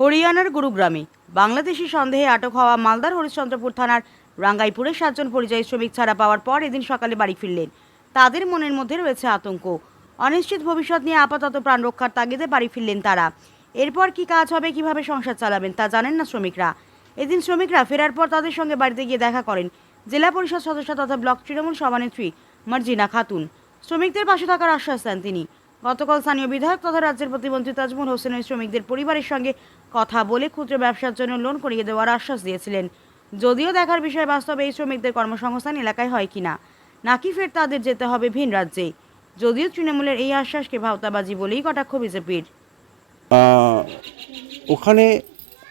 হরিয়ানার গুরুগ্রামে। বাংলাদেশি সন্দেহে আটক হওয়া মালদার হরিশ্চন্দ্রপুর থানার রাঙ্গাইপুরে সাতজন পরিযায়ী শ্রমিক ছাড়া পাওয়ার পর এদিন সকালে বাড়ি ফিরলেন। তাদের মনের মধ্যে রয়েছে আতঙ্ক। অনিশ্চিত ভবিষ্যৎ নিয়ে আপাতত প্রাণ রক্ষার তাগিদে বাড়ি ফিরলেন তারা। এরপর কি কাজ হবে, কীভাবে সংসার চালাবেন তা জানেন না শ্রমিকরা। এদিন শ্রমিকরা ফেরার পর তাদের সঙ্গে বাড়িতে গিয়ে দেখা করেন জেলা পরিষদ সদস্য তথা ব্লক তৃণমূল সভানেত্রী মার্জিনা খাতুন। শ্রমিকদের পাশে থাকার আশ্বাস দেন তিনি। গতকাল স্থানীয় বিধায়ক তথা রাজ্যের প্রতিমন্ত্রী তাজমুল হোসেন ওই শ্রমিকদের পরিবারের সঙ্গে কথা বলে ক্ষুদ্র ব্যবসার জন্য লোন করিয়ে দেওয়ার আশ্বাস দিয়েছিলেন। যদিও দেখার বিষয় বাস্তবে এই শ্রমিকদের কর্মসংস্থান এলাকায় হয় কিনা নাকি ফের তাদের যেতে হবে ভিন রাজ্যে? যদিও তৃণমূলের এই আশ্বাসকে ভাওতাবাজি বলেই কটাক্ষ বিজেপির। ওখানে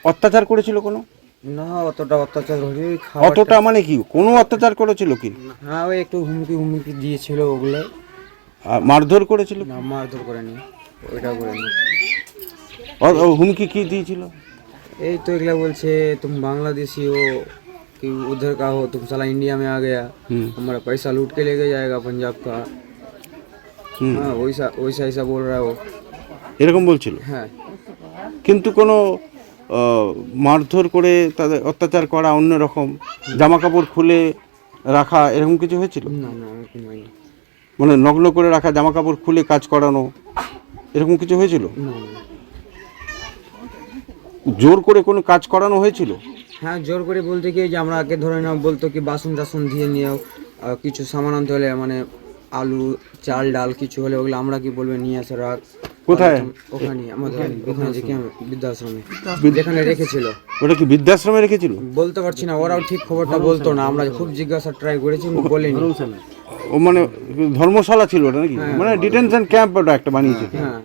অত্যাচার করেছিল কোনো? না অতটা অত্যাচার হয়নি ওই অতটা মানে কি? কোনো অত্যাচার করেছিল কি? হ্যাঁ ওই একটু হুমকি হুমকি দিয়েছিল ওগুলো। আর মারধর করেছিল না মারধর করেনি ওইটা করেনি। অ- ও হুমকি কি দিয়েছিল এই তো এগুলা বলছে तुम बांग्लादेशी हो कि उधर का हो तुम साला इंडिया में आ गया हम्म। हमारा पैसा लूट के लेके जाएगा पंजाब का হুম, हाँ वैसा वैसा ऐसा बोल रहा है वो এরকম বলছিল হ্যাঁ কিন্তু কোনো আহ, মারধর করে তাদের অত্যাচার করা অন্য রকম জামা কাপড় খুলে রাখা এরকম কিছু হয়েছিল না না ওরকম হয়নি মানে নগ্ন করে রাখা জামা কাপড় খুলে কাজ করানো এরকম কিছু হয়েছিল না না জোর করে কোনো কাজ করানো হয়েছিল? হ্যাঁ জোর করে বলতে কি যে আমরা আগে ধরে নাও বলতো কি বাসন টাসন দিয়ে নিয়েও কিছু সামান আনতে হলে মানে আলু চাল ডাল কিছু হলে ওগুলো আমরা কি বলবে নিয়ে আসে রাখ কোথায়? ওখানে আমাদের ওখানে যে বৃদ্ধাশ্রমে। যেখানে রেখেছিল। ওটা কি বৃদ্ধাশ্রমে রেখেছিল? বলতে পারছি না ওরাও ঠিক খবরটা বলতো না আমরা খুব জিজ্ঞাসা ট্রাই করেছি বলেনি। ও মানে ধর্মশালা ছিল ওটা নাকি? মানে ডিটেনশন ক্যাম্প ওটা একটা বানিয়েছে। হ্যাঁ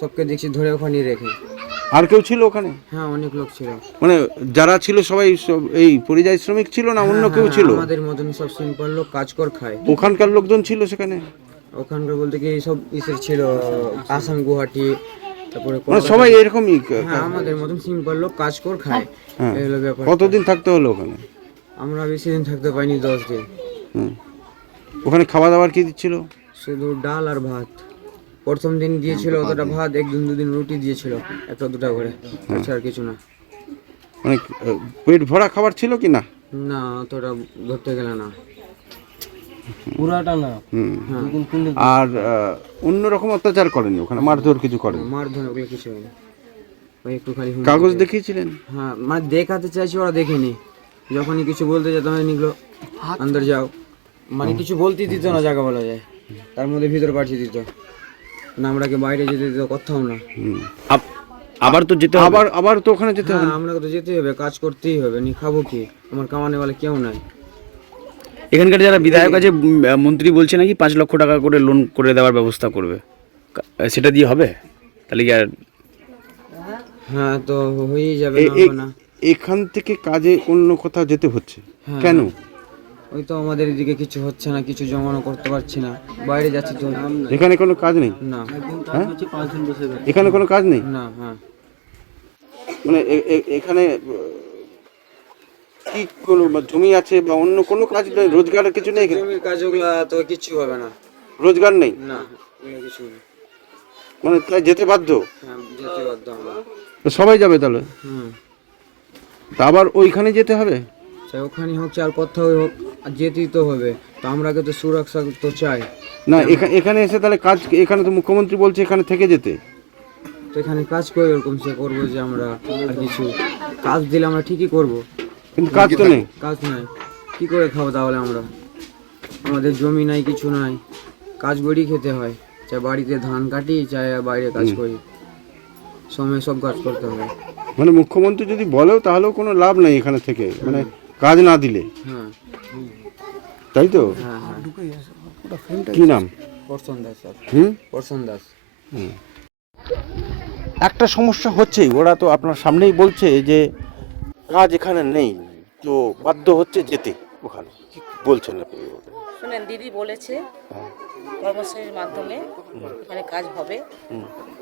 সবকে দেখছি ধরে ওখানে রেখে। আর কেউ ছিল ওখানে? হ্যাঁ অনেক লোক ছিল। মানে যারা ছিল সবাই সব এই পরিযায়ী শ্রমিক ছিল না অন্য কেউ হ্যাঁ, ছিল? আমাদের মতন সব সিম্পল লোক কাজ কর খায়। ওখানকার লোকজন ছিল সেখানে? ওখানকার বলতে কি সব ইসের ছিল আসাম গুয়াহাটি তারপরে মানে সবাই এরকমই হ্যাঁ আমাদের মতন সিম্পল লোক কাজ কর খায়। হ্যাঁ। এই হলো ব্যাপার কতদিন থাকতে হলো ওখানে? আমরা বেশি দিন থাকতে পাইনি দশ দিন। ওখানে খাওয়া দাওয়ার কি দিচ্ছিল? শুধু ডাল আর ভাত। প্রথম দিন দিয়েছিল অতটা ভাত একদিন দুদিন রুটি দিয়েছিল একটা দুটা করে তাছাড়া কিছু না। মানে পেট ভরা খাবার ছিল কি না? না অতটা ধরতে গেলে না। পুরাটা না। হ্যাঁ। আর অন্য রকম অত্যাচার করেনি ওখানে? মারধর কিছু করেনি? মার ধর ওগুলো কিছু হয়নি। ওই একটু খালি কাগজ দেখিয়েছিলেন? হ্যাঁ মানে দেখাতে চাইছি ওরা দেখেনি। যখনই কিছু বলতে যেত হয় নিগুলো আন্দর যাও। মানে কিছু বলতে দিত না জায়গা বলা যায়। তার মধ্যে ভিতরে পাঠিয়ে দিত। না আমরাকে বাইরে যেতে দিত কোথাও না। হুম। আবার তো যেতে আবার আবার তো ওখানে যেতে হবে। আমরাকে তো যেতেই হবে কাজ করতেই হবে নি খাব কি? আমার কামানে বলে কেউ নাই। এখানকার যারা বিধায়ক আছে মন্ত্রী বলছে নাকি পাঁচ লক্ষ টাকা করে লোন করে দেওয়ার ব্যবস্থা করবে? সেটা দিয়ে হবে? তাহলে কি আর হ্যাঁ তো হয়েই যাবে না। এখান থেকে কাজে অন্য কোথাও যেতে হচ্ছে। হ্যাঁ। কেন? ওই তো আমাদের এদিকে কিছু হচ্ছে না কিছু জমানো করতে পারছি না। বাইরে যাচ্ছি তো। এখানে কোনো কাজ নেই? না। হ্যাঁ? এখানে কোনো কাজ নেই? না হ্যাঁ। মানে এখানে কি কোনো বা জমি আছে বা অন্য কোনো কাজ নেই? রোজগারের কিছু নেই জমির কাজ ওগুলা তো কিছু হবে না। রোজগার নেই? না কিছু নেই। মানে তাই যেতে বাধ্য? হ্যাঁ যেতে বাধ্য আমরা। তো সবাই যাবে তাহলে? হুম। তা আবার ওইখানে যেতে হবে? চাই ওখানে হোক চাই আর কোথাও হোক যেতেই তো হবে। তো আমরাকে তো সুরক্ষা তো চাই। না এখা- এখানে এসে তাহলে কাজ এখানে তো মুখ্যমন্ত্রী বলছে এখানে থেকে যেতে। তো এখানে কাজ করে ওরকম সে করব যে আমরা আর কিছু কাজ দিলে আমরা ঠিকই করব। কিন্তু কাজ তো নেই। কাজ নাই। কি করে খাব তাহলে আমরা? আমাদের জমি নাই কিছু নাই। কাজ করেই খেতে হয়। চাই বাড়িতে ধান কাটি চাই বাইরে কাজ করি। সময় সব কাজ করতে হয়। মানে মুখ্যমন্ত্রী যদি বলেও তাহলেও কোনো লাভ নেই এখানে থেকে। মানে কাজ না দিলে। হ্যাঁ। তাই তো? হ্যাঁ হ্যাঁ কি নাম হুম? একটা সমস্যা হচ্ছেই ওরা তো আপনার সামনেই বলছে যে কাজ এখানে নেই তো বাধ্য হচ্ছে যেতে ওখানে। কি বলছেন আপনি? শুনেন দিদি বলেছে কর্মশ্রীর মাধ্যমে এখানে কাজ হবে।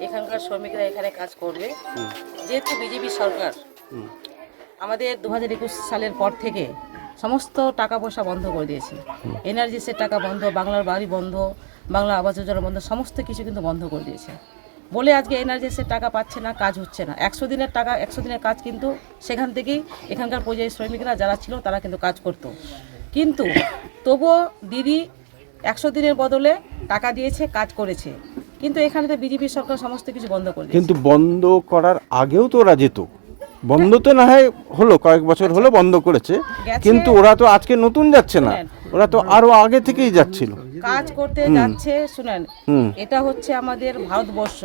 এখানকার শ্রমিকরা এখানে কাজ করবে। যেহেতু বিজেপি সরকার আমাদের দু হাজার একুশ সালের পর থেকে সমস্ত টাকা পয়সা বন্ধ করে দিয়েছে। এনার্জিসের টাকা বন্ধ, বাংলার বাড়ি বন্ধ, বাংলা আবাস যোজনা বন্ধ, সমস্ত কিছু কিন্তু বন্ধ করে দিয়েছে। বলে আজকে এনার্জিসের টাকা পাচ্ছে না, কাজ হচ্ছে না। একশো দিনের টাকা, একশো দিনের কাজ কিন্তু সেখান থেকেই এখানকার পরিযায়ী শ্রমিকরা যারা ছিল তারা কিন্তু কাজ করতো। কিন্তু তবুও দিদি একশো দিনের বদলে টাকা দিয়েছে, কাজ করেছে। কিন্তু এখানে তো বিজেপি সরকার সমস্ত কিছু বন্ধ করে কিন্তু বন্ধ করার আগেও তো ওরা যেত। বন্ধ তো না হয় হলো কয়েক বছর হলো বন্ধ করেছে কিন্তু ওরা তো আজকে নতুন যাচ্ছে না ওরা তো আরও আগে থেকেই যাচ্ছিল। কাজ করতে যাচ্ছে শুনেন এটা হচ্ছে আমাদের ভারতবর্ষ।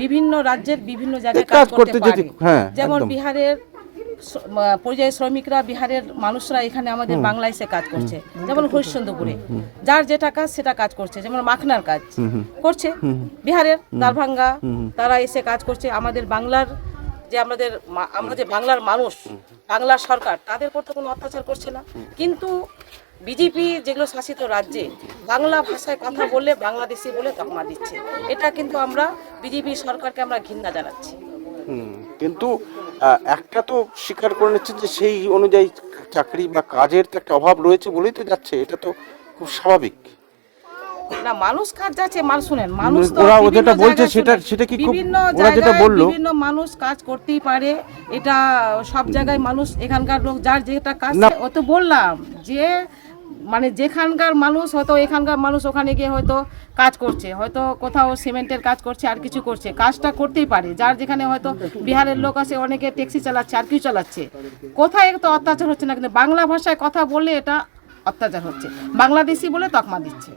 বিভিন্ন রাজ্যের বিভিন্ন জায়গায় কাজ করতে পারে। হ্যাঁ, যেমন বিহারের পরিযায়ী শ্রমিকরা বিহারের মানুষরা এখানে আমাদের বাংলায় এসে কাজ করছে। যেমন হরিশ্চন্দ্রপুরে। যার যেটা কাজ সেটা কাজ করছে। যেমন মাখনার কাজ করছে। বিহারের দারভাঙ্গা তারা এসে কাজ করছে। আমাদের বাংলার যে আমাদের আমরা যে বাংলার মানুষ বাংলার সরকার তাদের উপর তো কোনো অত্যাচার করছে না। কিন্তু বিজেপি যেগুলো শাসিত রাজ্যে বাংলা ভাষায় কথা বললে বাংলাদেশি বলে তকমা দিচ্ছে। এটা কিন্তু আমরা বিজেপি সরকারকে আমরা ঘৃণা জানাচ্ছি। কিন্তু একটা তো স্বীকার করে নিচ্ছে যে সেই অনুযায়ী চাকরি বা কাজের তো একটা অভাব রয়েছে বলেই তো যাচ্ছে। এটা তো খুব স্বাভাবিক। না মানুষ কাজ যাচ্ছে মানুষ শুনেন মানুষ তো ওরা যেটা বলছে সেটা- সেটা কি খুব- বিভিন্ন ওরা যেটা বললো- বিভিন্ন মানুষ কাজ করতেই পারে এটা সব জায়গায় মানুষ এখানকার লোক যার যেটা কাজ। ও তো বললাম যে মানে যেখানকার মানুষ হয়তো এখানকার মানুষ ওখানে গিয়ে হয়তো কাজ করছে হয়তো কোথাও সিমেন্টের কাজ করছে আর কিছু করছে কাজটা করতেই পারে যার যেখানে হয়তো বিহারের লোক আছে অনেকে ট্যাক্সি চালাচ্ছে আর কিছু চালাচ্ছে। কোথায় তো অত্যাচার হচ্ছে না কিন্তু বাংলা ভাষায় কথা বললে এটা অত্যাচার হচ্ছে বাংলাদেশি বলে তকমা দিচ্ছে।